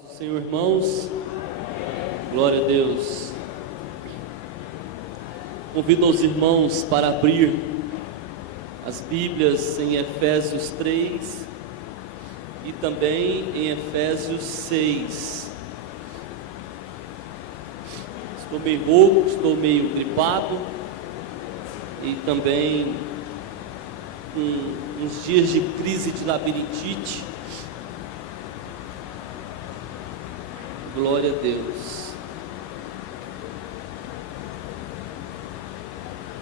Paz do Senhor, irmãos, glória a Deus. Convido os irmãos para abrir as Bíblias em Efésios 3 e também em Efésios 6. Estou meio rouco, estou meio gripado e também com uns dias de crise de labirintite. Glória a Deus.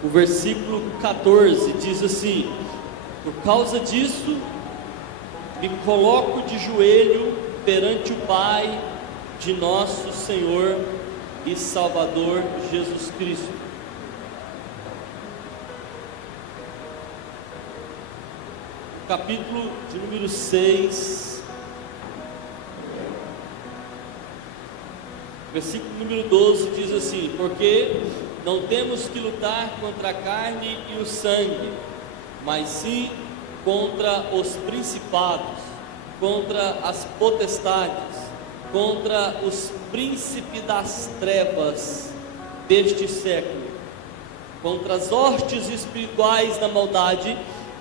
O versículo 14 diz assim: por causa disso, me coloco de joelho perante o Pai de nosso Senhor e Salvador Jesus Cristo. Capítulo de número 6. Versículo número 12 diz assim: porque não temos que lutar contra a carne e o sangue, mas sim contra os principados, contra as potestades, contra os príncipes das trevas deste século, contra as hostes espirituais da maldade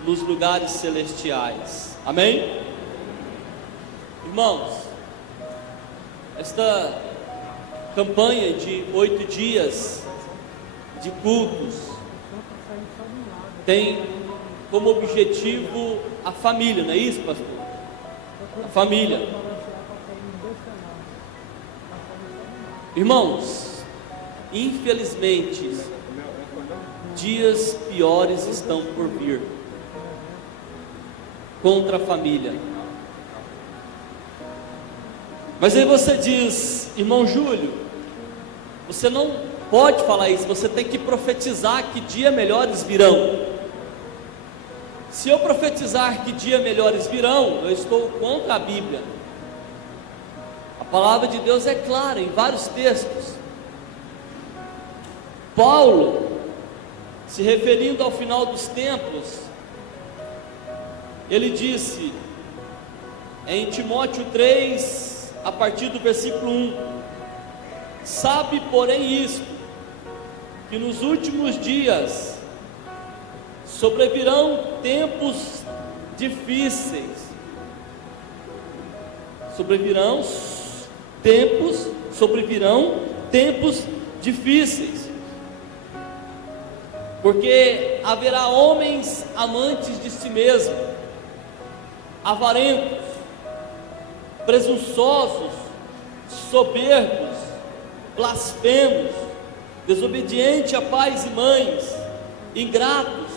nos lugares celestiais. Amém? Irmãos, esta campanha de 8 dias de cultos tem como objetivo a família, não é isso, pastor? A família. Irmãos, infelizmente, dias piores estão por vir contra a família. Mas aí você diz, irmão Júlio, você não pode falar isso, você tem que profetizar que dias melhores virão. Se eu profetizar que dias melhores virão, eu estou contra a Bíblia. A palavra de Deus é clara em vários textos. Paulo, se referindo ao final dos tempos, ele disse em Timóteo 3, a partir do versículo 1: sabe, porém, isto, que nos últimos dias sobrevirão tempos difíceis. Sobrevirão tempos difíceis, porque haverá homens amantes de si mesmo, avarentos, presunçosos, soberbos, blasfemos, desobedientes a pais e mães, ingratos,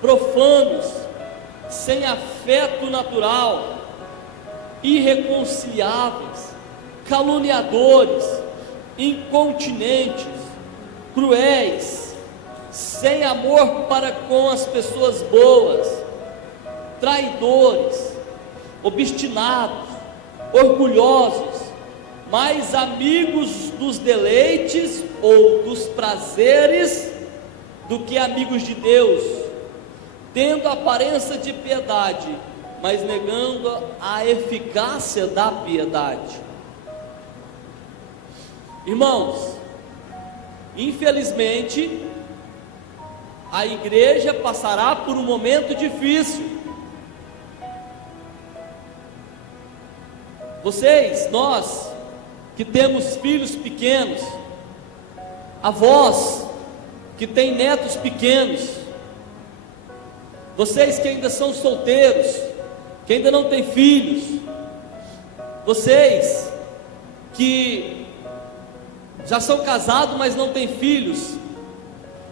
profanos, sem afeto natural, irreconciliáveis, caluniadores, incontinentes, cruéis, sem amor para com as pessoas boas, traidores, obstinados, orgulhosos, mais amigos dos deleites ou dos prazeres do que amigos de Deus, tendo aparência de piedade, mas negando a eficácia da piedade. Irmãos, infelizmente, a igreja passará por um momento difícil. Vocês, nós que temos filhos pequenos, avós que têm netos pequenos, vocês que ainda são solteiros, que ainda não têm filhos, vocês que já são casados, mas não têm filhos,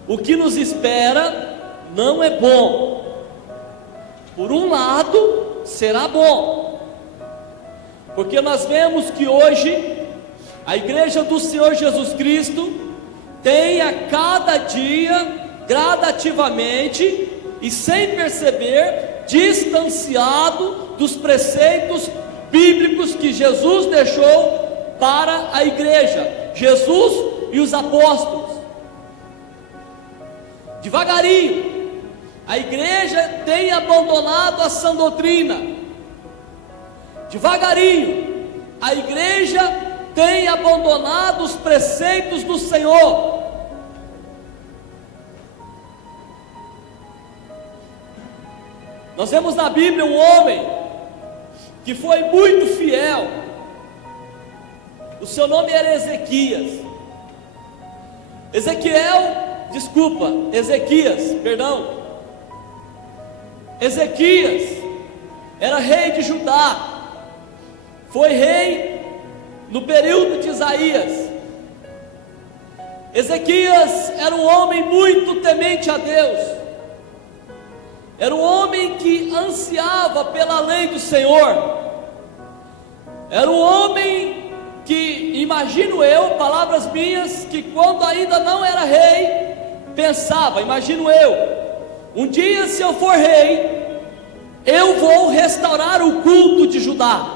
o que nos espera não é bom. Por um lado, será bom, porque nós vemos que hoje a igreja do Senhor Jesus Cristo tem a cada dia, gradativamente e sem perceber, distanciado dos preceitos bíblicos que Jesus deixou para a igreja, Jesus e os apóstolos. Devagarinho, a igreja tem abandonado a sã doutrina. Devagarinho, a igreja tem abandonado os preceitos do Senhor. Nós vemos na Bíblia um homem que foi muito fiel. O seu nome era Ezequias. Ezequias, perdão. Ezequias era rei de Judá. Foi rei no período de Isaías. Ezequias era um homem muito temente a Deus. Era um homem que ansiava pela lei do Senhor. Era um homem que, imagino eu, palavras minhas, que quando ainda não era rei, pensava, imagino eu, um dia se eu for rei, eu vou restaurar o culto de Judá.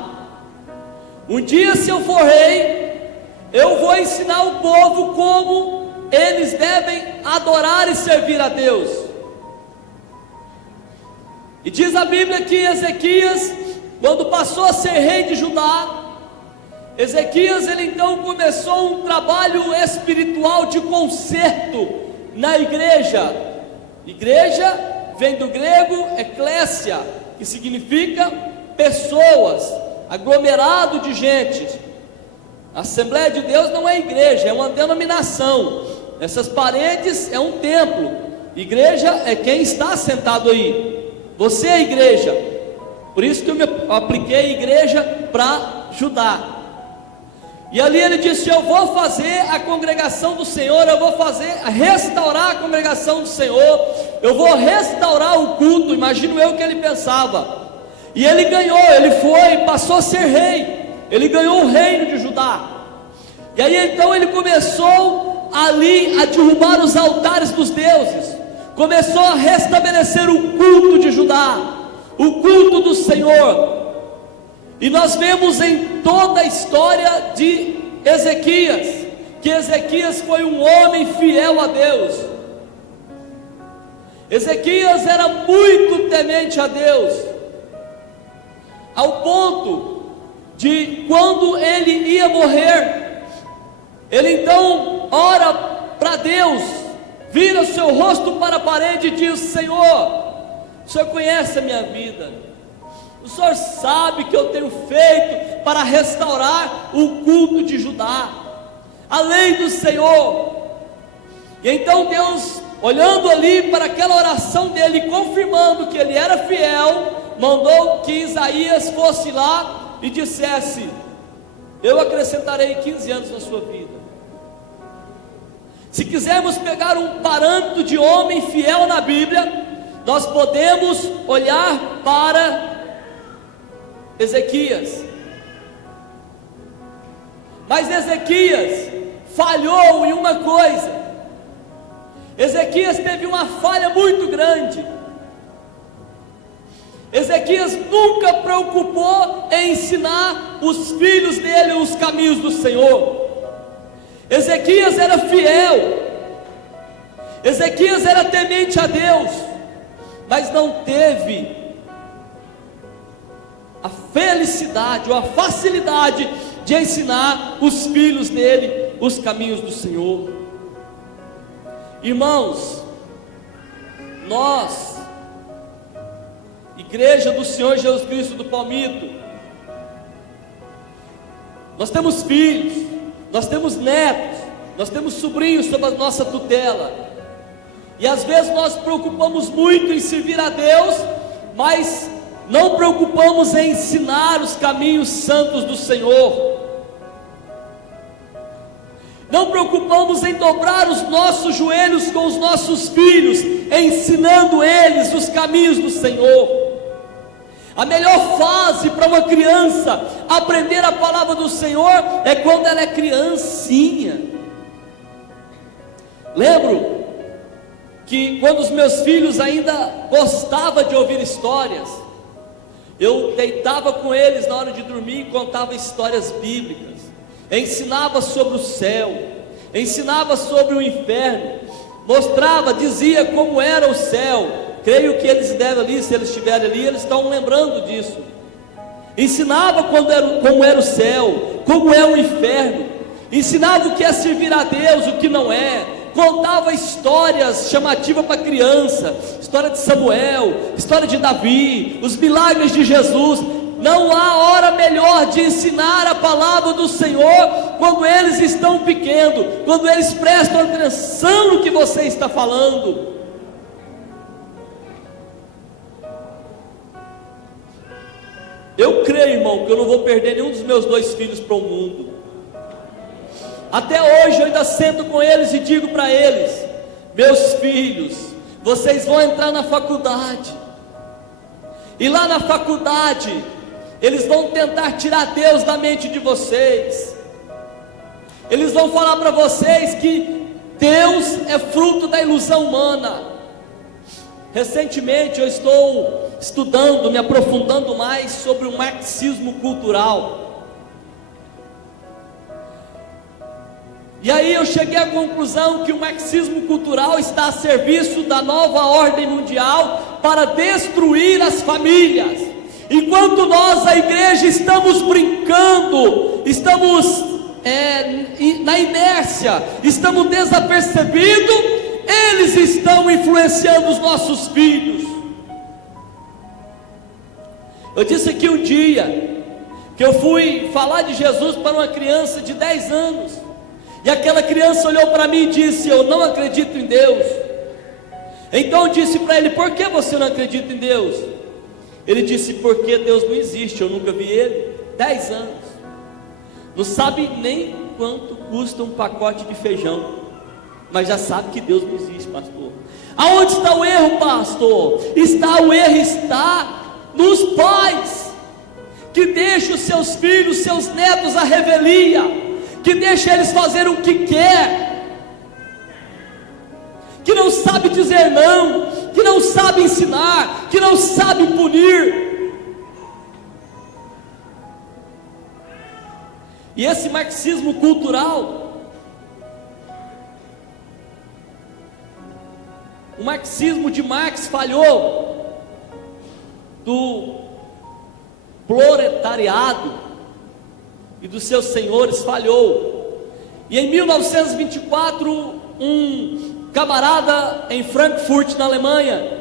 Um dia se eu for rei, eu vou ensinar o povo como eles devem adorar e servir a Deus. E diz a Bíblia que Ezequias, quando passou a ser rei de Judá, Ezequias, ele então começou um trabalho espiritual de conserto na igreja. Igreja vem do grego eclésia, que significa pessoas, aglomerado de gente. A Assembleia de Deus não é igreja, é uma denominação. Essas paredes é um templo. Igreja é quem está sentado aí. Você é igreja. Por isso que eu me apliquei igreja para Judá. E ali ele disse: eu vou fazer a congregação do Senhor, eu vou restaurar a congregação do Senhor, eu vou restaurar o culto. Imagino eu que ele pensava. E ele ganhou, passou a ser rei. Ele ganhou o reino de Judá. E aí então ele começou ali a derrubar os altares dos deuses. Começou a restabelecer o culto de Judá, o culto do Senhor. E nós vemos em toda a história de Ezequias, que Ezequias foi um homem fiel a Deus. Ezequias era muito temente a Deus, ao ponto de quando ele ia morrer, ele então ora para Deus, vira o seu rosto para a parede e diz: Senhor, o Senhor conhece a minha vida, o Senhor sabe que eu tenho feito para restaurar o culto de Judá, a lei do Senhor. E então Deus, olhando ali para aquela oração dele, confirmando que ele era fiel, mandou que Isaías fosse lá e dissesse: eu acrescentarei 15 anos na sua vida. Se quisermos pegar um parâmetro de homem fiel na Bíblia, nós podemos olhar para Ezequias. Mas Ezequias falhou em uma coisa. Ezequias teve uma falha muito grande. Ezequias nunca preocupou em ensinar os filhos dele os caminhos do Senhor. Ezequias era fiel. Ezequias era temente a Deus, mas não teve a felicidade ou a facilidade de ensinar os filhos dele os caminhos do Senhor. Irmãos, nós, Igreja do Senhor Jesus Cristo do Palmito, nós temos filhos, nós temos netos, nós temos sobrinhos sob a nossa tutela, e às vezes nós preocupamos muito em servir a Deus, mas não preocupamos em ensinar os caminhos santos do Senhor. Não preocupamos em dobrar os nossos joelhos com os nossos filhos, ensinando eles os caminhos do Senhor. A melhor fase para uma criança aprender a palavra do Senhor é quando ela é criancinha. Lembro que quando os meus filhos ainda gostavam de ouvir histórias, eu deitava com eles na hora de dormir e contava histórias bíblicas, ensinava sobre o céu, ensinava sobre o inferno, mostrava, dizia como era o céu. Creio que eles devem ali, se eles estiverem ali, eles estão lembrando disso. ensinava como era o céu, como é o inferno, ensinava o que é servir a Deus, o que não é, contava histórias chamativas para criança, história de Samuel, história de Davi, os milagres de Jesus. Não há hora melhor de ensinar a palavra do Senhor quando eles estão pequenos, quando eles prestam atenção no que você está falando. Eu creio, irmão, que eu não vou perder nenhum dos meus 2 filhos para o mundo. Até hoje eu ainda sento com eles e digo para eles: meus filhos, vocês vão entrar na faculdade, e lá na faculdade eles vão tentar tirar Deus da mente de vocês. Eles vão falar para vocês que Deus é fruto da ilusão humana. Recentemente eu estou estudando, me aprofundando mais sobre o marxismo cultural. E aí eu cheguei à conclusão que o marxismo cultural está a serviço da nova ordem mundial para destruir as famílias. Enquanto nós, a igreja, estamos brincando, estamos na inércia, estamos desapercebidos, eles estão influenciando os nossos filhos. Eu disse aqui um dia que eu fui falar de Jesus para uma criança de 10 anos, e aquela criança olhou para mim e disse: eu não acredito em Deus. Então eu disse para ele: por que você não acredita em Deus? Ele disse: porque Deus não existe, eu nunca vi Ele. 10 anos, não sabe nem quanto custa um pacote de feijão, mas já sabe que Deus não existe, pastor. Aonde está o erro, pastor? O erro está nos pais, que deixam os seus filhos, seus netos à revelia, que deixam eles fazerem o que quer, que não sabe dizer não, que não sabe ensinar, que não sabe punir. E esse marxismo cultural, o marxismo de Marx falhou, do proletariado e dos seus senhores falhou. E em 1924, um camarada em Frankfurt, na Alemanha,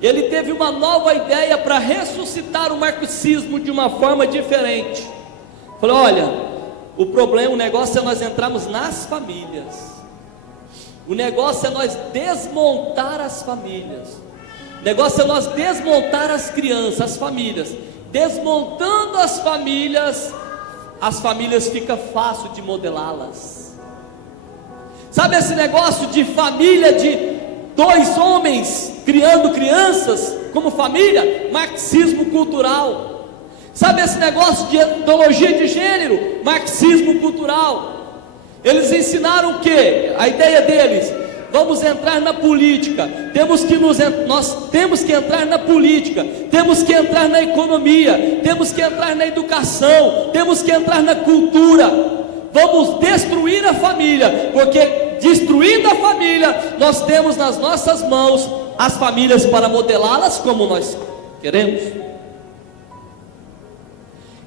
ele teve uma nova ideia para ressuscitar o marxismo de uma forma diferente. Falou: olha, o problema, o negócio é nós entrarmos nas famílias, o negócio é nós desmontar as famílias, o negócio é nós desmontar as crianças, as famílias. Desmontando as famílias fica fácil de modelá-las. Sabe esse negócio de família, de 2 homens criando crianças como família? Marxismo cultural. Sabe esse negócio de ideologia de gênero? Marxismo cultural. Eles ensinaram o que? A ideia deles: vamos entrar na política, nós temos que entrar na política, temos que entrar na economia, temos que entrar na educação, temos que entrar na cultura. Vamos destruir a família, porque destruindo a família, nós temos nas nossas mãos as famílias para modelá-las como nós queremos.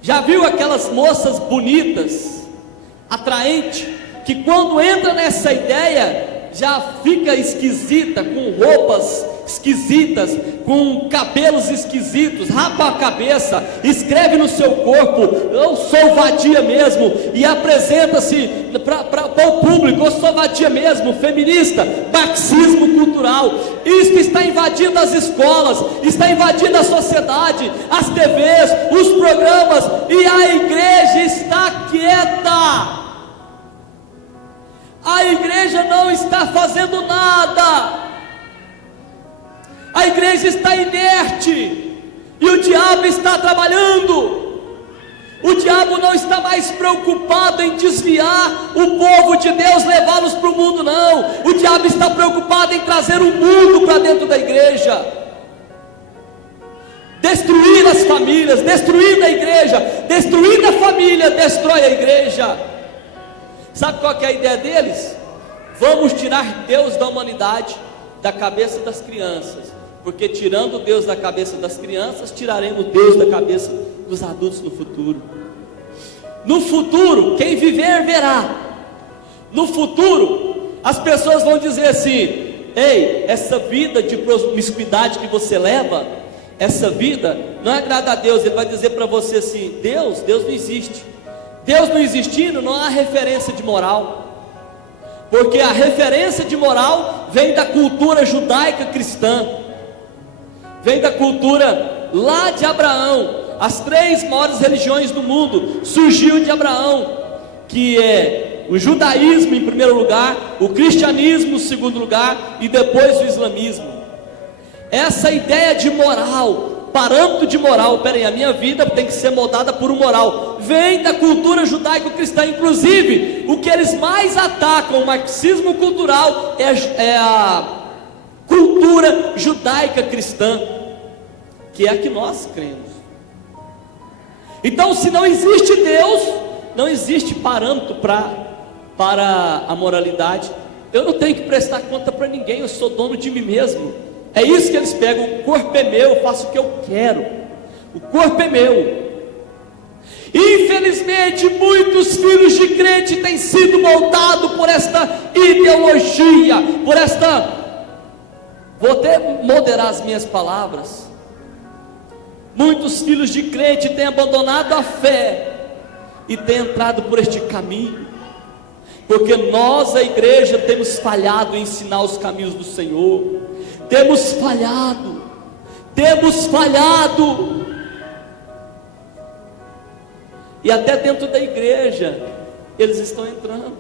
Já viu aquelas moças bonitas, atraentes, que quando entra nessa ideia já fica esquisita, com roupas esquisitas, com cabelos esquisitos, rapa a cabeça, escreve no seu corpo: eu sou vadia mesmo, e apresenta-se para o público: eu sou vadia mesmo, feminista. Marxismo cultural. Isso está invadindo as escolas, está invadindo a sociedade, as TVs, os programas, e a igreja está quieta. A igreja não está fazendo nada, a igreja está inerte, e o diabo está trabalhando. O diabo não está mais preocupado em desviar o povo de Deus, levá-los para o mundo, não. O diabo está preocupado em trazer o mundo para dentro da igreja, destruir as famílias, destruir a igreja, destruir a família, destrói a igreja. Sabe qual que é a ideia deles? Vamos tirar Deus da humanidade, da cabeça das crianças. porque tirando Deus da cabeça das crianças, tiraremos Deus da cabeça dos adultos no futuro. No futuro, quem viver verá. No futuro, as pessoas vão dizer assim: ei, essa vida de promiscuidade que você leva, essa vida não agrada a Deus. Ele vai dizer para você assim: Deus não existe. Deus não existindo, não há referência de moral, porque a referência de moral vem da cultura judaica cristã, vem da cultura lá de Abraão. As 3 maiores religiões do mundo surgiu de Abraão, que é o judaísmo em primeiro lugar, o cristianismo em segundo lugar, e depois o islamismo. Essa ideia de moral, parâmetro de moral, peraí, a minha vida tem que ser moldada por um moral, vem da cultura judaico-cristã. Inclusive, o que eles mais atacam, o marxismo cultural, é a cultura judaica cristã, que é a que nós cremos. Então, se não existe Deus, não existe parâmetro para a moralidade. Eu não tenho que prestar conta para ninguém, eu sou dono de mim mesmo. É isso que eles pegam: o corpo é meu, eu faço o que eu quero, o corpo é meu. Infelizmente, muitos filhos de crente têm sido moldados por esta ideologia, por esta... Vou até moderar as minhas palavras. Muitos filhos de crente têm abandonado a fé e têm entrado por este caminho, porque nós, a igreja, temos falhado em ensinar os caminhos do Senhor. Temos falhado. E até dentro da igreja eles estão entrando.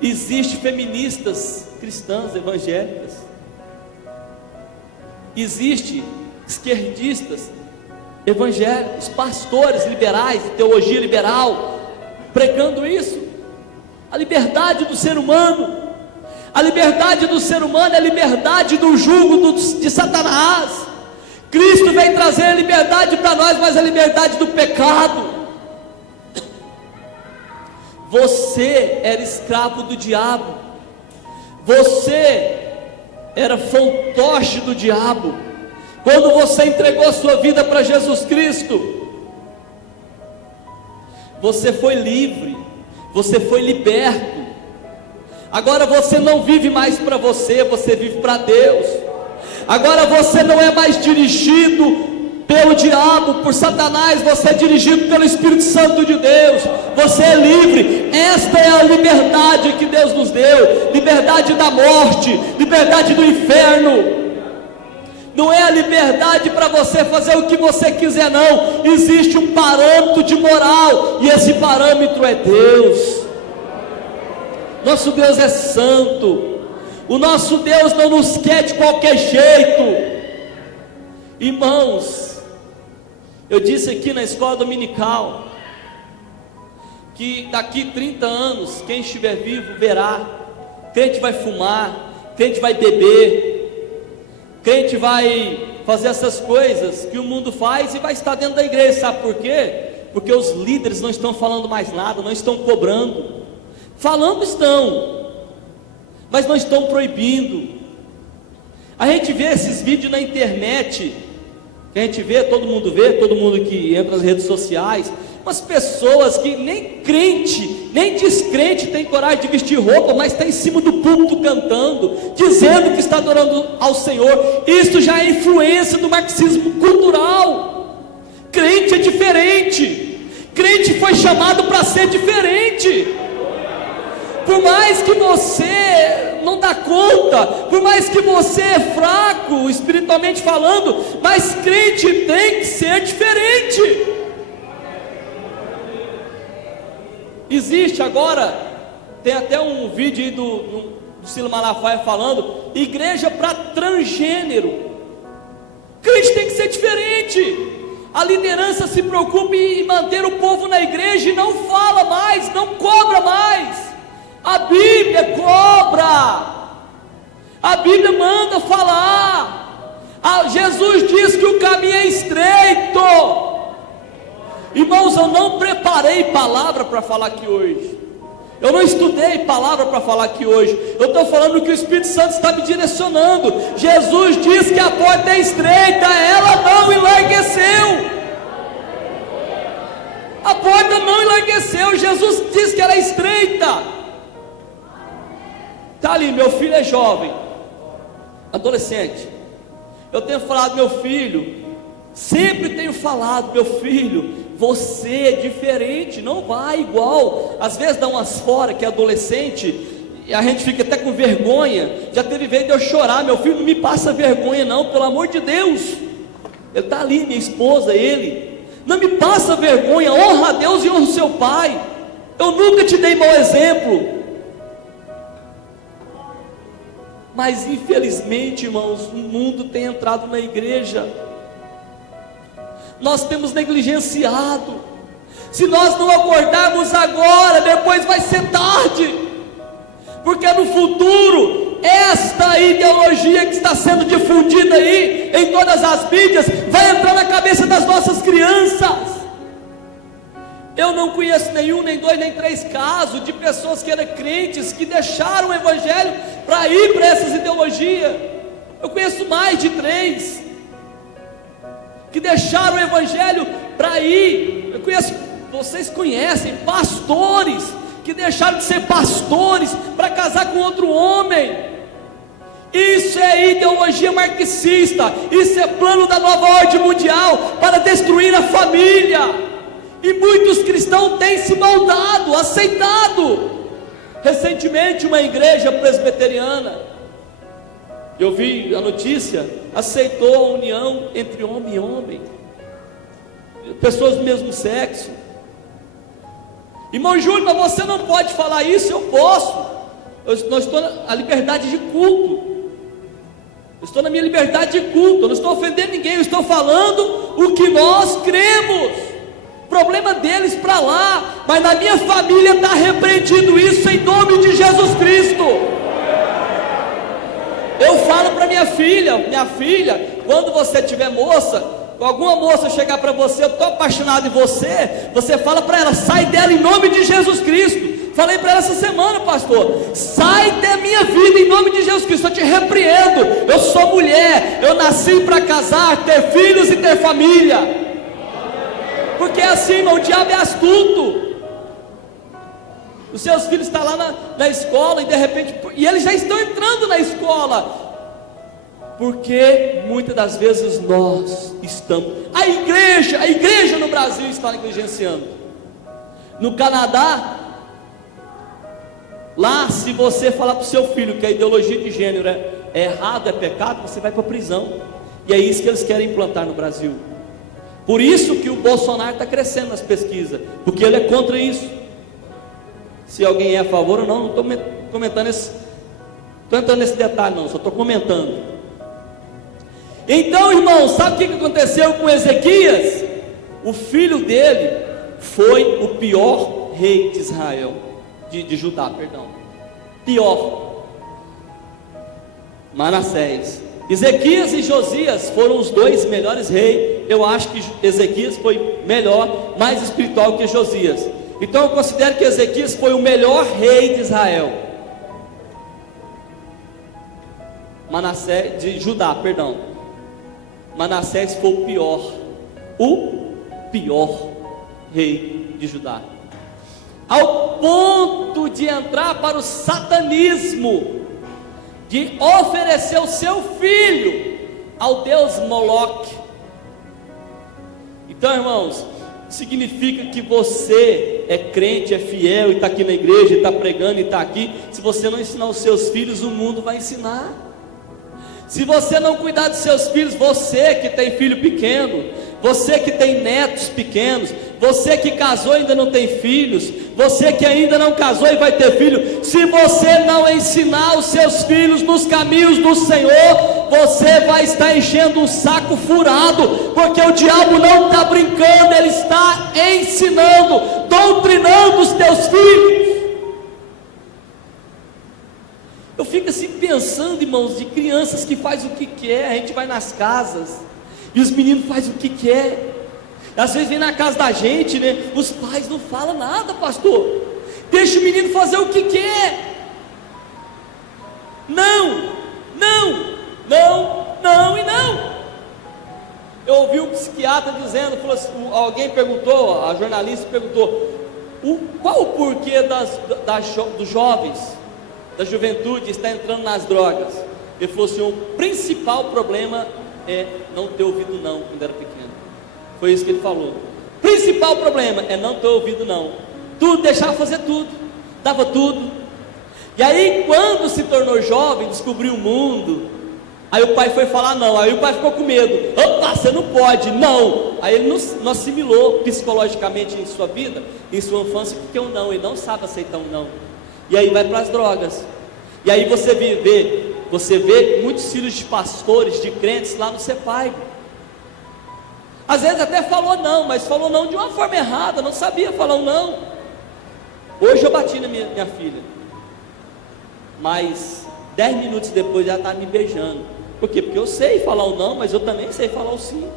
Existem feministas cristãs evangélicas, existem esquerdistas evangélicos, pastores liberais de teologia liberal, pregando isso. A liberdade do ser humano, a liberdade do ser humano é a liberdade do jugo de Satanás. Cristo vem trazer a liberdade para nós, mas a liberdade do pecado. Você era escravo do diabo, você era fantoche do diabo. Quando você entregou a sua vida para Jesus Cristo, você foi livre, você foi liberto. Agora você não vive mais para você, você vive para Deus. Agora você não é mais dirigido pelo diabo, por Satanás, você é dirigido pelo Espírito Santo de Deus. Você é livre. Esta é a liberdade que Deus nos deu. Liberdade da morte, liberdade do inferno. Não é a liberdade para você fazer o que você quiser, não. Existe um parâmetro de moral, e esse parâmetro é Deus. Nosso Deus é santo. O nosso Deus não nos quer de qualquer jeito. Irmãos, eu disse aqui na escola dominical que daqui 30 anos, quem estiver vivo verá. Crente vai fumar, crente vai beber, crente vai fazer essas coisas que o mundo faz e vai estar dentro da igreja. Sabe por quê? Porque os líderes não estão falando mais nada, não estão cobrando. Falando estão, mas não estão proibindo. A gente vê esses vídeos na internet, que a gente vê, todo mundo que entra nas redes sociais, umas pessoas que nem crente, nem descrente tem coragem de vestir roupa, mas está em cima do púlpito cantando, dizendo que está adorando ao Senhor. Isso já é influência do marxismo cultural. Crente é diferente, crente foi chamado para ser diferente. Por mais que você não dá conta, por mais que você é fraco espiritualmente falando, mas crente tem que ser diferente. Existe agora, tem até um vídeo aí do Silas Malafaia falando, igreja para transgênero. Crente tem que ser diferente. A liderança se preocupa em manter o povo na igreja e não fala mais, não cobra mais. A Bíblia cobra, a Bíblia manda falar. Jesus diz que o caminho é estreito. Irmãos, eu não preparei palavra para falar aqui hoje. Eu não estudei palavra para falar aqui hoje. Eu estou falando que o Espírito Santo está me direcionando. Jesus diz que a porta é estreita, ela não enlargueceu. A porta não enlargueceu. Jesus disse que era estreita. Está ali, meu filho é jovem, adolescente. Eu tenho falado, meu filho, sempre tenho falado, meu filho, você é diferente, não vai igual. Às vezes dá umas fora que é adolescente, e a gente fica até com vergonha. Já teve vez de eu chorar, meu filho, não me passa vergonha não, pelo amor de Deus. Ele está ali, minha esposa, ele. Não me passa vergonha, honra a Deus e honra o seu pai. Eu nunca te dei mau exemplo. Mas infelizmente, irmãos, o mundo tem entrado na igreja. Nós temos negligenciado. Se nós não acordarmos agora, depois vai ser tarde. Porque no futuro, esta ideologia que está sendo difundida aí em todas as mídias vai entrar na cabeça das nossas crianças. Eu não conheço nenhum, nem dois, nem três casos de pessoas que eram crentes, que deixaram o evangelho para ir para essas ideologias. Eu conheço mais de 3 que deixaram o evangelho para ir. Eu conheço, vocês conhecem, pastores que deixaram de ser pastores para casar com outro homem. Isso é ideologia marxista. Isso é plano da nova ordem mundial para destruir a família. E muitos cristãos têm se moldado, aceitado. Recentemente uma igreja presbiteriana, eu vi a notícia, aceitou a união entre homem e homem, pessoas do mesmo sexo. Irmão Júnior, mas você não pode falar isso. Eu posso. Nós estou na liberdade de culto. Eu estou na minha liberdade de culto. Eu não estou ofendendo ninguém. Eu estou falando o que nós cremos. Problema deles para lá, mas na minha família está repreendido isso em nome de Jesus Cristo. Eu falo para minha filha, quando você tiver moça, alguma moça chegar para você, eu estou apaixonado em você, você fala para ela, sai dela em nome de Jesus Cristo. Falei para ela essa semana, pastor, sai da minha vida em nome de Jesus Cristo. Eu te repreendo, eu sou mulher, eu nasci para casar, ter filhos e ter família. Porque é assim, irmão, o diabo é astuto. Os seus filhos estão lá na escola e de repente, e eles já estão entrando na escola, porque muitas das vezes nós estamos, a igreja no Brasil está negligenciando. No Canadá, lá se você falar para o seu filho que a ideologia de gênero é errado, é pecado, você vai para a prisão. E é isso que eles querem implantar no Brasil. Por isso que o Bolsonaro está crescendo nas pesquisas, porque ele é contra isso. Se alguém é a favor ou não, não estou comentando estou entrando nesse detalhe não, só estou comentando. Então, irmão, sabe o que aconteceu com Ezequias? O filho dele foi o pior rei de Israel, de Judá, perdão. Pior. Manassés. Ezequias e Josias foram os 2 melhores reis. Eu acho que Ezequias foi melhor, mais espiritual que Josias. Então eu considero que Ezequias foi o melhor rei de Israel. Manassés, de Judá, perdão. Manassés foi o pior rei de Judá, ao ponto de entrar para o satanismo, de oferecer o seu filho ao deus Moloque. Então, irmãos, significa que você é crente, é fiel e está aqui na igreja, está pregando e está aqui. Se você não ensinar os seus filhos, o mundo vai ensinar. Se você não cuidar dos seus filhos, você que tem filho pequeno, você que tem netos pequenos, você que casou e ainda não tem filhos, você que ainda não casou e vai ter filho, se você não ensinar os seus filhos nos caminhos do Senhor, você vai estar enchendo um saco furado, porque o diabo não está brincando, ele está ensinando, doutrinando os teus filhos. Eu fico assim pensando, irmãos, de crianças que fazem o que quer. A gente vai nas casas e os meninos fazem o que quer. Às vezes vem na casa da gente, né? Os pais não falam nada, pastor. deixa o menino fazer o que quer. Não, não, não, não e não. Eu ouvi um psiquiatra dizendo, falou assim, alguém perguntou, a jornalista perguntou, qual o porquê dos jovens, da juventude está entrando nas drogas? Ele falou assim, o principal problema é não ter ouvido não quando era pequeno. Foi isso que ele falou. Principal problema é não ter ouvido não. Tudo, deixava fazer tudo, dava tudo. E aí quando se tornou jovem, descobriu o mundo, aí o pai foi falar não, aí o pai ficou com medo. Opa, você não pode, não. Aí ele não assimilou psicologicamente em sua vida, em sua infância, porque o não, ele não sabe aceitar um não. E aí vai para as drogas. E aí você vê muitos filhos de pastores, de crentes lá no CEPAI. Às vezes até falou não, mas falou não de uma forma errada, não sabia falar um não. Hoje eu bati na minha filha, mas 10 minutos depois ela está me beijando. Por quê? Porque eu sei falar o não, mas eu também sei falar o sim.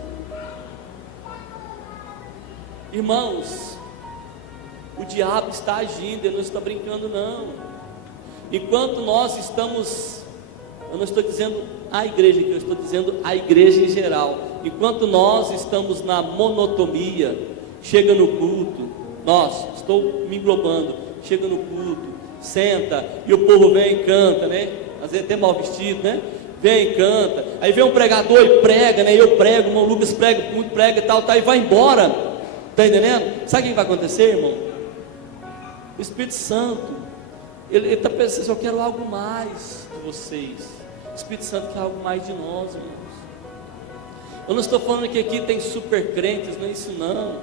Irmãos, o diabo está agindo, ele não está brincando não. Enquanto nós estamos, eu não estou dizendo a igreja aqui, eu estou dizendo a igreja em geral. Enquanto nós estamos na monotonia, chega no culto, estou me englobando, chega no culto, senta, e o povo vem e canta, né? Às vezes até mal vestido, né? Vem e canta, aí vem um pregador e prega, né? Eu prego, o irmão Lucas prega, muito prega e tal, e vai embora, tá entendendo? Sabe o que vai acontecer, irmão? O Espírito Santo, ele está pensando, eu quero algo mais de vocês. O Espírito Santo quer algo mais de nós, irmãos. Eu não estou falando que aqui tem super crentes, não é isso não.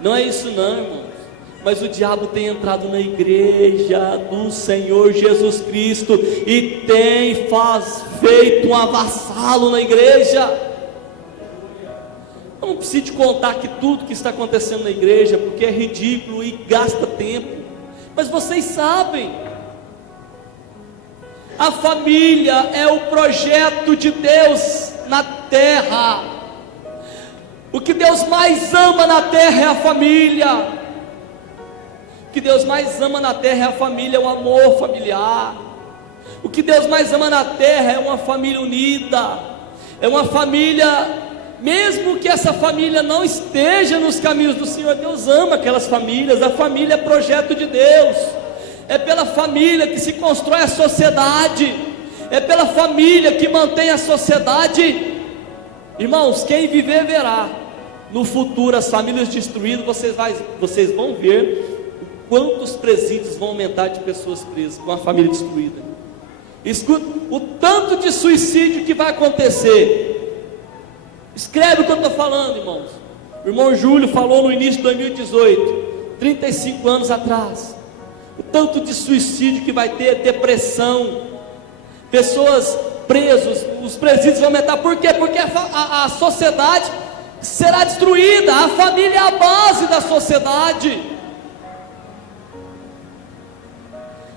Não é isso não, irmãos. Mas o diabo tem entrado na igreja do Senhor Jesus Cristo e tem feito um avassalo na igreja. Eu não preciso te contar que tudo que está acontecendo na igreja, porque é ridículo e gasta tempo. Mas vocês sabem, a família é o projeto de Deus na terra. O que Deus mais ama na terra é a família. O que Deus mais ama na terra é a família, é o amor familiar. O que Deus mais ama na terra é uma família unida, é uma família, mesmo que essa família não esteja nos caminhos do Senhor, Deus ama aquelas famílias. A família é projeto de Deus. É pela família que se constrói a sociedade, é pela família que mantém a sociedade. Irmãos, quem viver verá. No futuro as famílias destruídas, vocês vão ver quantos presídios vão aumentar de pessoas presas com a família destruída. Escuta, o tanto de suicídio que vai acontecer. Escreve o que eu estou falando, irmãos. O irmão Júlio falou no início de 2018, 35 anos atrás. O tanto de suicídio que vai ter, depressão, pessoas presas, os presídios vão aumentar. Por quê? Porque a sociedade será destruída. A família é a base da sociedade.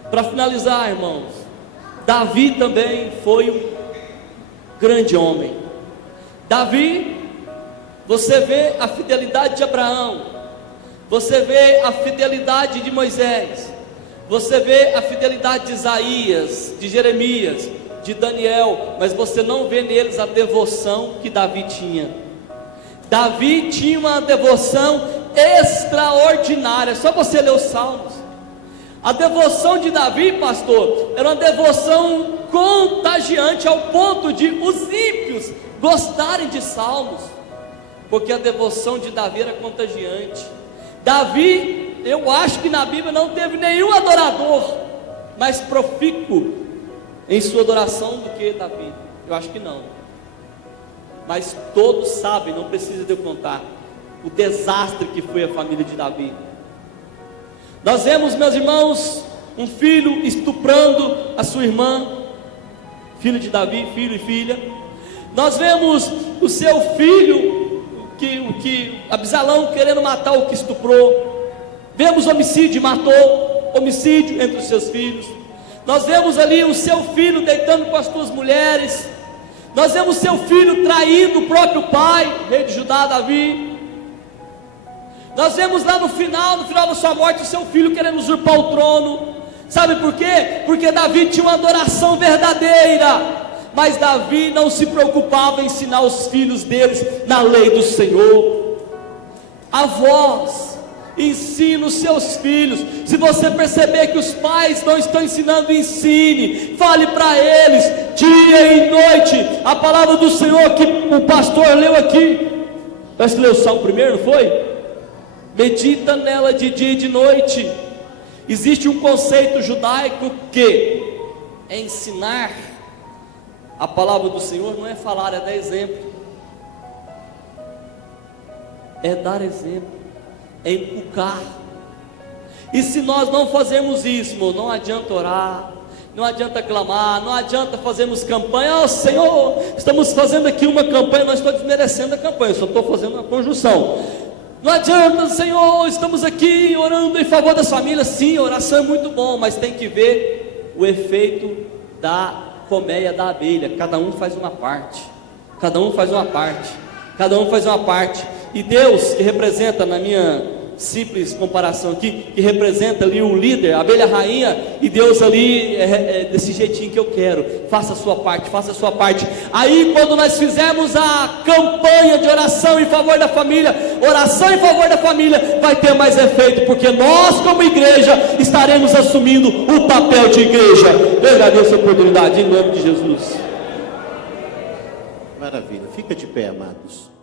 Para finalizar, irmãos, Davi também foi um grande homem. Davi, você vê a fidelidade de Abraão, você vê a fidelidade de Moisés, você vê a fidelidade de Isaías, de Jeremias, de Daniel, mas você não vê neles a devoção que Davi tinha. Davi tinha uma devoção extraordinária. Só você ler os Salmos. A devoção de Davi, pastor, era uma devoção contagiante, ao ponto de os ímpios gostarem de salmos, porque a devoção de Davi era contagiante. Davi, eu acho que na Bíblia não teve nenhum adorador mais profícuo em sua adoração do que Davi. Eu acho que não. Mas todos sabem, não precisa de eu contar, o desastre que foi a família de Davi. Nós vemos, meus irmãos, um filho estuprando a sua irmã, filho de Davi, filho e filha. Nós vemos o seu filho, que Absalão querendo matar o que estuprou. Vemos homicídio, matou, homicídio entre os seus filhos. Nós vemos ali o seu filho deitando com as suas mulheres. Nós vemos seu filho traindo o próprio pai, rei de Judá, Davi. Nós vemos lá no final da sua morte, o seu filho querendo usurpar o trono. Sabe por quê? Porque Davi tinha uma adoração verdadeira, mas Davi não se preocupava em ensinar os filhos deles na lei do Senhor. Avós, ensine os seus filhos. Se você perceber que os pais não estão ensinando, ensine, fale para eles, dia e noite, a palavra do Senhor que o pastor leu aqui. Parece que leu o Salmo primeiro, não foi? Medita nela de dia e de noite. Existe um conceito judaico que é ensinar. A palavra do Senhor não é falar, é dar exemplo. É dar exemplo, é inculcar. E se nós não fazemos isso, irmão, não adianta orar, não adianta clamar, não adianta fazermos campanha. Oh Senhor, estamos fazendo aqui uma campanha, não estou desmerecendo a campanha, eu só estou fazendo uma conjunção. Não adianta, Senhor, estamos aqui orando em favor das famílias. Sim, a oração é muito bom, mas tem que ver o efeito da colmeia da abelha. Cada um faz uma parte, cada um faz uma parte, cada um faz uma parte. E Deus, que representa, na minha simples comparação aqui, que representa ali o líder, a abelha rainha, e Deus ali é desse jeitinho que eu quero. Faça a sua parte, faça a sua parte. Aí quando nós fizermos a campanha de oração em favor da família, oração em favor da família vai ter mais efeito, porque nós como igreja estaremos assumindo o papel de igreja. Eu agradeço a oportunidade em nome de Jesus. Maravilha, fica de pé, amados.